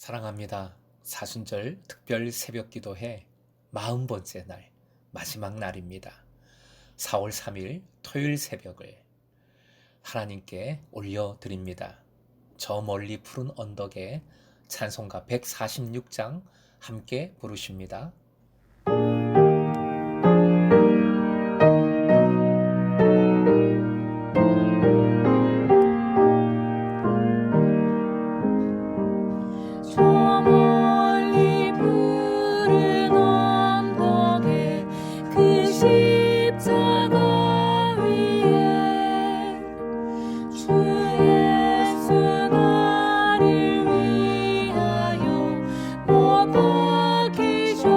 사랑합니다. 사순절 특별 새벽 기도회 40번째 날, 마지막 날입니다. 4월 3일 토요일 새벽을 하나님께 올려드립니다. 저 멀리 푸른 언덕에 찬송가 146장 함께 부르십니다. 저 멀리 푸른 언덕에 그 십자가 위에 주 예수 나를 위하여 못 박히셨도다.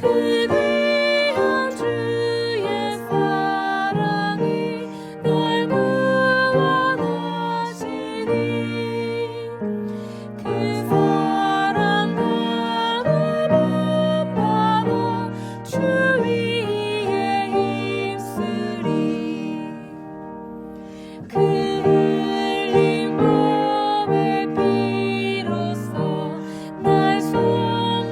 그 귀한 주의 사랑이 날 구원하시니 그 사랑 나를 본받아 주 위에 힘쓰리. 그 흘린 보배 피로써 날 속량했으니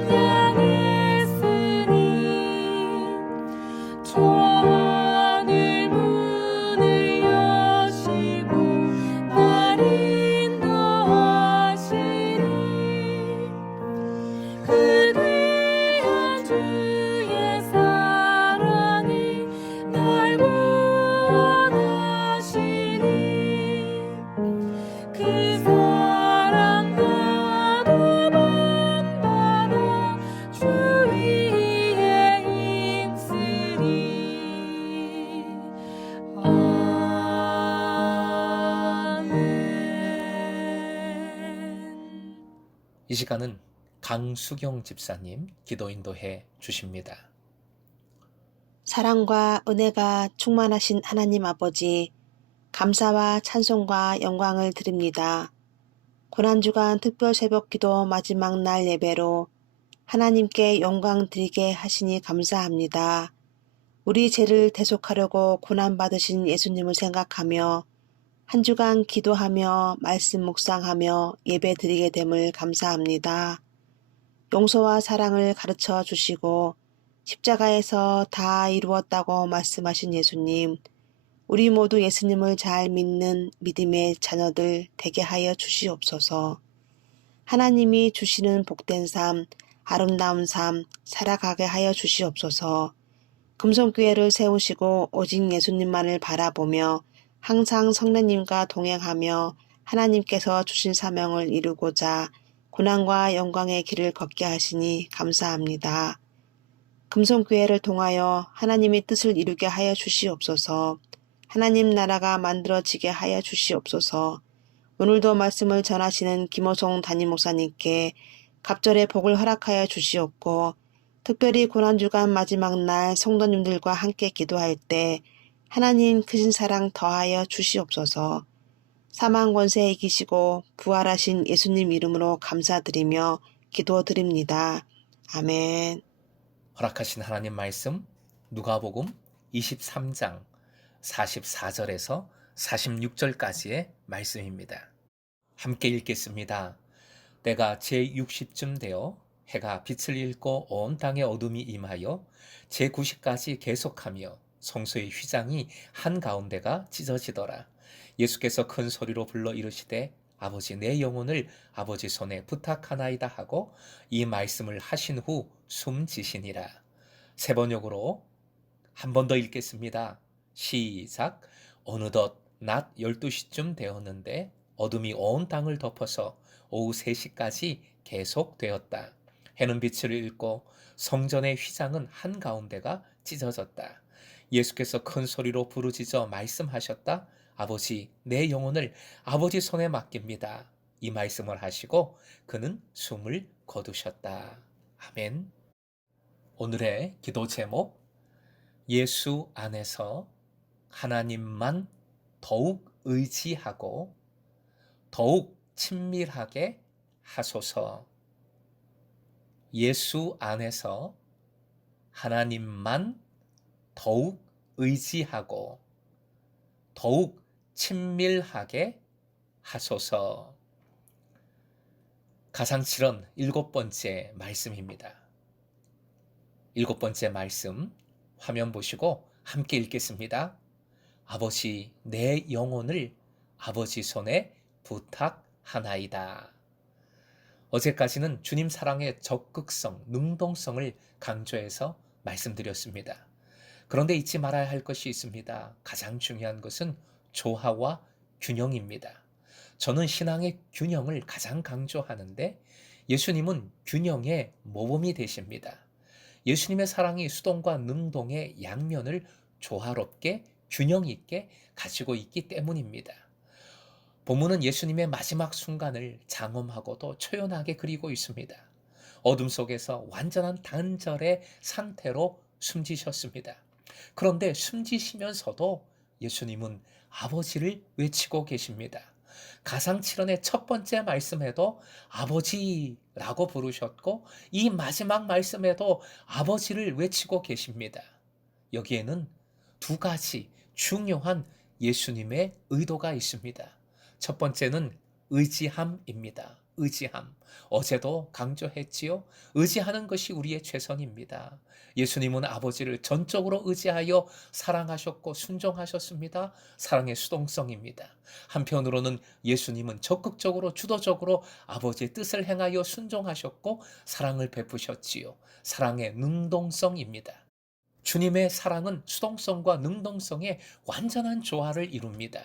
저 하늘 문을 여시고 날 인도하시니 그 귀한 주의 사랑이 날 구원하시니 그 사랑 나도 본받아 주 위에 힘쓰리. 아멘. 이 시간은 강수경 집사님 기도 인도해 주십니다. 사랑과 은혜가 충만하신 하나님 아버지, 감사와 찬송과 영광을 드립니다. 고난주간 특별 새벽 기도 마지막 날 예배로 하나님께 영광 드리게 하시니 감사합니다. 우리 죄를 대속하려고 고난받으신 예수님을 생각하며 한 주간 기도하며 말씀 묵상하며 예배 드리게 됨을 감사합니다. 용서와 사랑을 가르쳐 주시고 십자가에서 다 이루었다고 말씀하신 예수님, 우리 모두 예수님을 잘 믿는 믿음의 자녀들 되게 하여 주시옵소서. 하나님이 주시는 복된 삶, 아름다운 삶 살아가게 하여 주시옵소서. 금송교회를 세우시고 오직 예수님만을 바라보며 항상 성령님과 동행하며 하나님께서 주신 사명을 이루고자 고난과 영광의 길을 걷게 하시니 감사합니다. 금송교회를 통하여 하나님의 뜻을 이루게 하여 주시옵소서. 하나님 나라가 만들어지게 하여 주시옵소서. 오늘도 말씀을 전하시는 김호송 담임 목사님께 갑절의 복을 허락하여 주시옵고, 특별히 고난주간 마지막 날 성도님들과 함께 기도할 때 하나님 크신 사랑 더하여 주시옵소서. 사망 권세 이기시고 부활하신 예수님 이름으로 감사드리며 기도드립니다. 아멘. 허락하신 하나님 말씀 누가복음 23장 44절에서 46절까지의 말씀입니다. 함께 읽겠습니다. 때가 제60쯤 되어 해가 빛을 잃고 온 땅에 어둠이 임하여 제90까지 계속하며 성소의 휘장이 한가운데가 찢어지더라. 예수께서 큰 소리로 불러 이르시되 아버지 내 영혼을 아버지 손에 부탁하나이다 하고 이 말씀을 하신 후 숨지시니라. 세 번역으로 한 번 더 읽겠습니다. 시작. 어느덧 낮 12시쯤 되었는데 어둠이 온 땅을 덮어서 오후 3시까지 계속되었다. 해는 빛을 잃고 성전의 휘장은 한가운데가 찢어졌다. 예수께서 큰 소리로 부르짖어 말씀하셨다. 아버지, 내 영혼을 아버지 손에 맡깁니다. 이 말씀을 하시고 그는 숨을 거두셨다. 아멘. 오늘의 기도 제목, 예수 안에서 하나님만 더욱 의지하고 더욱 친밀하게 하소서. 예수 안에서 하나님만 더욱 의지하고 더욱 친밀하게 하소서. 가상칠언 7번째 말씀입니다. 7번째 말씀 화면 보시고 함께 읽겠습니다. 아버지, 내 영혼을 아버지 손에 부탁하나이다. 어제까지는 주님 사랑의 적극성, 능동성을 강조해서 말씀드렸습니다. 그런데 잊지 말아야 할 것이 있습니다. 가장 중요한 것은 조화와 균형입니다. 저는 신앙의 균형을 가장 강조하는데 예수님은 균형의 모범이 되십니다. 예수님의 사랑이 수동과 능동의 양면을 조화롭게 균형 있게 가지고 있기 때문입니다. 본문은 예수님의 마지막 순간을 장엄하고도 초연하게 그리고 있습니다. 어둠 속에서 완전한 단절의 상태로 숨지셨습니다. 그런데 숨지시면서도 예수님은 아버지를 외치고 계십니다. 가상칠언의 첫 번째 말씀에도 아버지라고 부르셨고 이 마지막 말씀에도 아버지를 외치고 계십니다. 여기에는 두 가지 중요한 예수님의 의도가 있습니다. 첫 번째는 의지함입니다. 의지함. 어제도 강조했지요. 의지하는 것이 우리의 최선입니다. 예수님은 아버지를 전적으로 의지하여 사랑하셨고 순종하셨습니다. 사랑의 수동성입니다. 한편으로는 예수님은 적극적으로 주도적으로 아버지의 뜻을 행하여 순종하셨고 사랑을 베푸셨지요. 사랑의 능동성입니다. 주님의 사랑은 수동성과 능동성의 완전한 조화를 이룹니다.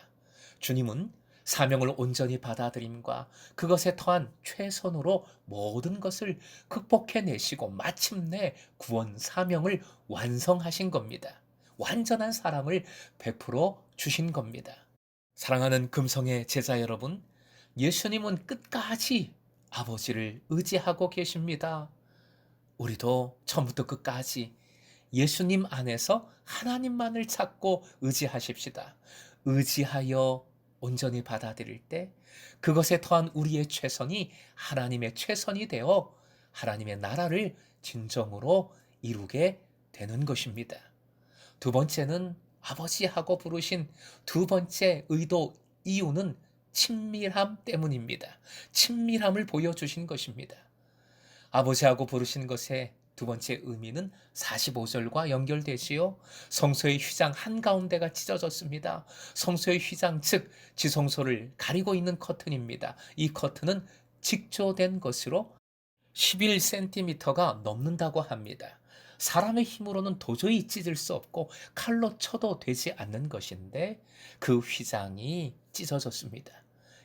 주님은 사명을 온전히 받아들임과 그것에 더한 최선으로 모든 것을 극복해내시고 마침내 구원 사명을 완성하신 겁니다. 완전한 사랑을 베풀어 주신 겁니다. 사랑하는 금성의 제자 여러분, 예수님은 끝까지 아버지를 의지하고 계십니다. 우리도 처음부터 끝까지 예수님 안에서 하나님만을 찾고 의지하십시다. 의지하여 온전히 받아들일 때 그것에 더한 우리의 최선이 하나님의 최선이 되어 하나님의 나라를 진정으로 이루게 되는 것입니다. 두 번째는 아버지하고 부르신 두 번째 의도 이유는 친밀함 때문입니다. 친밀함을 보여주신 것입니다. 아버지하고 부르신 것의 두 번째 의미는 45절과 연결되지요. 성소의 휘장 한가운데가 찢어졌습니다. 성소의 휘장 즉 지성소를 가리고 있는 커튼입니다. 이 커튼은 직조된 것으로 11cm가 넘는다고 합니다. 사람의 힘으로는 도저히 찢을 수 없고 칼로 쳐도 되지 않는 것인데 그 휘장이 찢어졌습니다.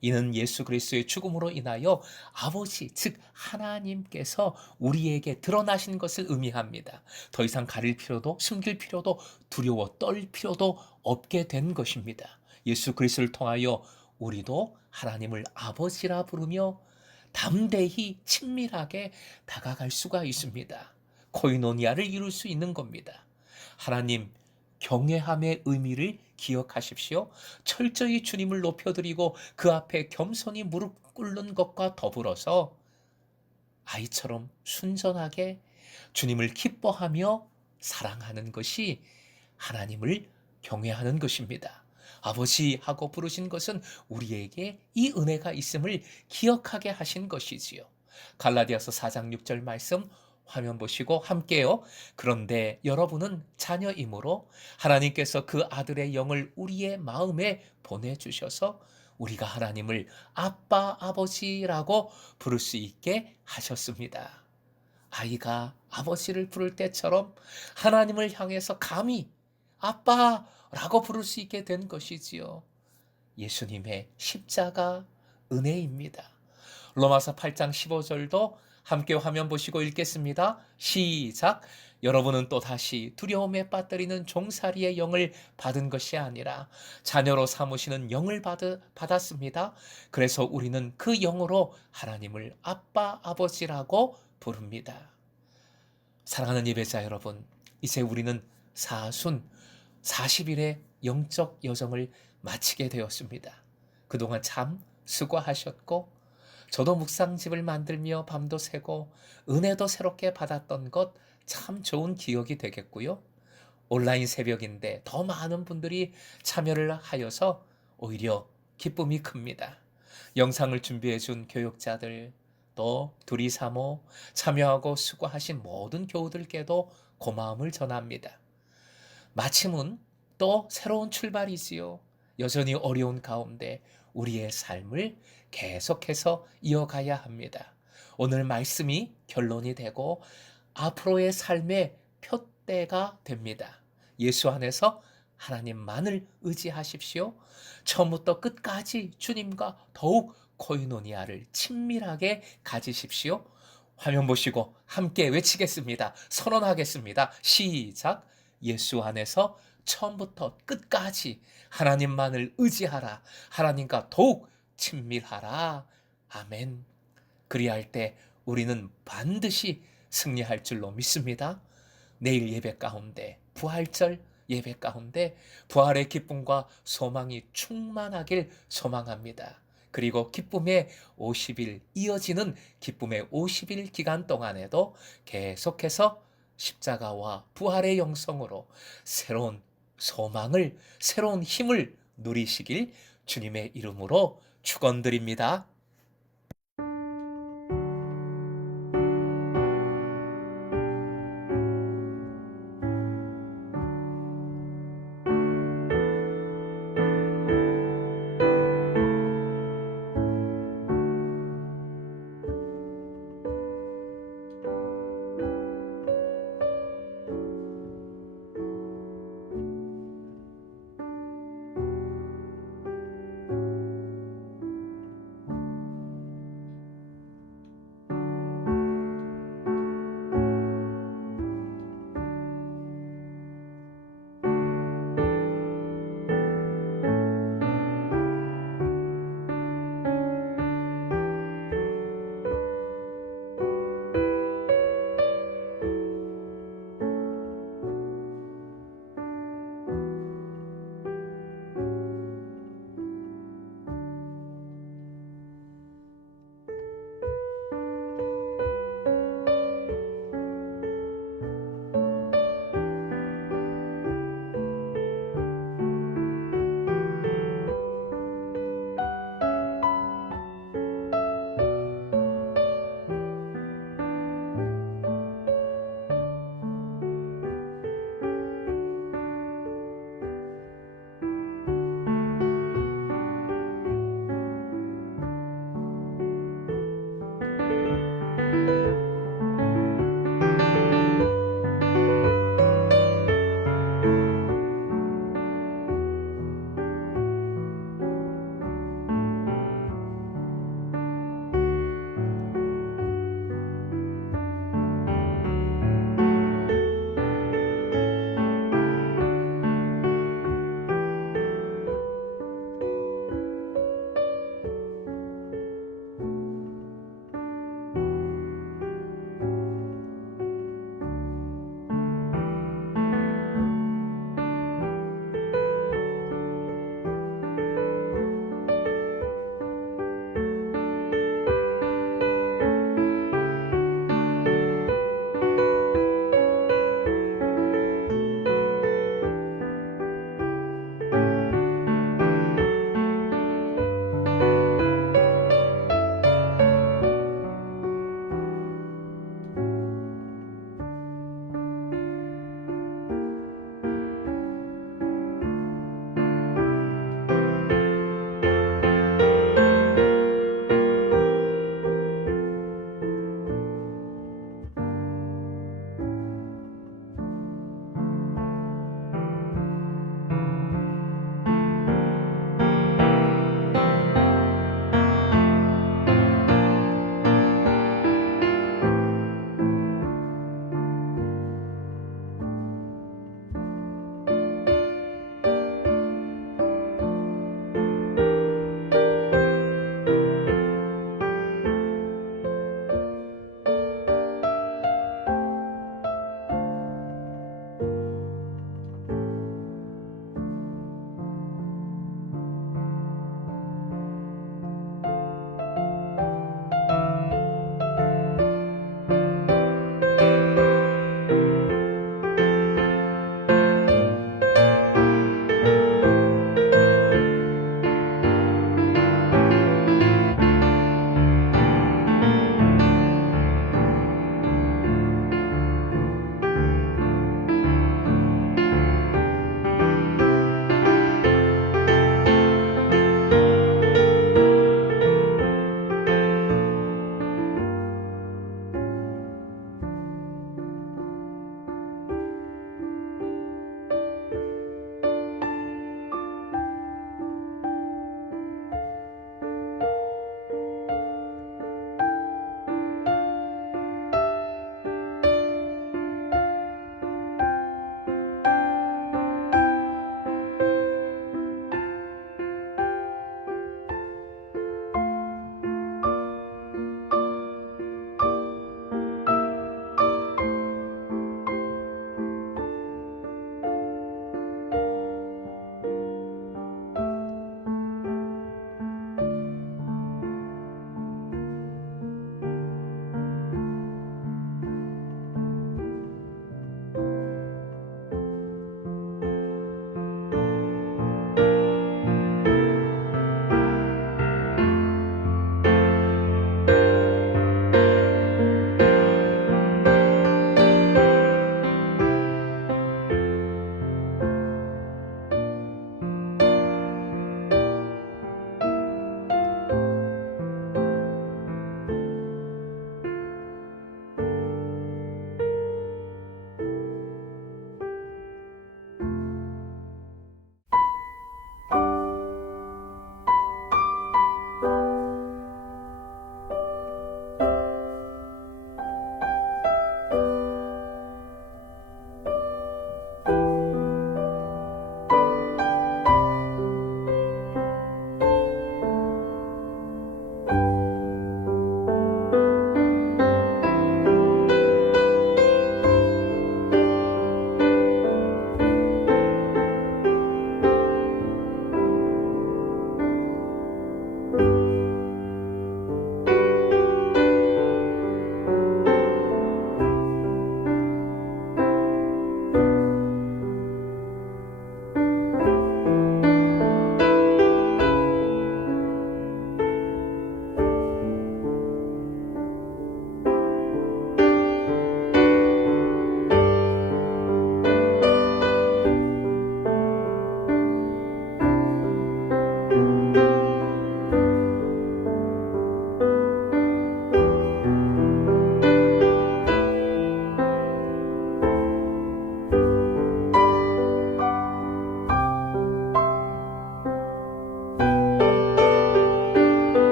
이는 예수 그리스도의 죽음으로 인하여 아버지 즉 하나님께서 우리에게 드러나신 것을 의미합니다. 더 이상 가릴 필요도 숨길 필요도 두려워 떨 필요도 없게 된 것입니다. 예수 그리스도를 통하여 우리도 하나님을 아버지라 부르며 담대히 친밀하게 다가갈 수가 있습니다. 코이노니아를 이룰 수 있는 겁니다. 하나님 경외함의 의미를 기억하십시오. 철저히 주님을 높여드리고 그 앞에 겸손히 무릎 꿇는 것과 더불어서 아이처럼 순전하게 주님을 기뻐하며 사랑하는 것이 하나님을 경외하는 것입니다. 아버지하고 부르신 것은 우리에게 이 은혜가 있음을 기억하게 하신 것이지요. 갈라디아서 4장 6절 말씀 화면 보시고 함께요. 그런데 여러분은 자녀이므로 하나님께서 그 아들의 영을 우리의 마음에 보내주셔서 우리가 하나님을 아빠, 아버지라고 부를 수 있게 하셨습니다. 아이가 아버지를 부를 때처럼 하나님을 향해서 감히 아빠라고 부를 수 있게 된 것이지요. 예수님의 십자가 은혜입니다. 로마서 8장 15절도 함께 화면 보시고 읽겠습니다. 시작. 여러분은 또다시 두려움에 빠뜨리는 종살이의 영을 받은 것이 아니라 자녀로 삼으시는 영을 받았습니다. 그래서 우리는 그 영으로 하나님을 아빠, 아버지라고 부릅니다. 사랑하는 예배자 여러분, 이제 우리는 사순 40일의 영적 여정을 마치게 되었습니다. 그동안 참 수고하셨고 저도 묵상집을 만들며 밤도 새고 은혜도 새롭게 받았던 것 참 좋은 기억이 되겠고요. 온라인 새벽인데 더 많은 분들이 참여를 하여서 오히려 기쁨이 큽니다. 영상을 준비해 준 교육자들, 또 두리사모 참여하고 수고하신 모든 교우들께도 고마움을 전합니다. 마침은 또 새로운 출발이지요. 여전히 어려운 가운데 우리의 삶을 계속해서 이어가야 합니다. 오늘 말씀이 결론이 되고 앞으로의 삶의 표대가 됩니다. 예수 안에서 하나님만을 의지하십시오. 처음부터 끝까지 주님과 더욱 코이노니아를 친밀하게 가지십시오. 화면 보시고 함께 외치겠습니다. 선언하겠습니다. 시작. 예수 안에서 처음부터 끝까지 하나님만을 의지하라. 하나님과 더욱 친밀하라. 아멘. 그리할 때 우리는 반드시 승리할 줄로 믿습니다. 내일 예배 가운데, 부활절 예배 가운데 부활의 기쁨과 소망이 충만하길 소망합니다. 그리고 기쁨의 50일, 이어지는 기쁨의 50일 기간 동안에도 계속해서 십자가와 부활의 영성으로 새로운 소망을, 새로운 힘을 누리시길 주님의 이름으로 축원드립니다.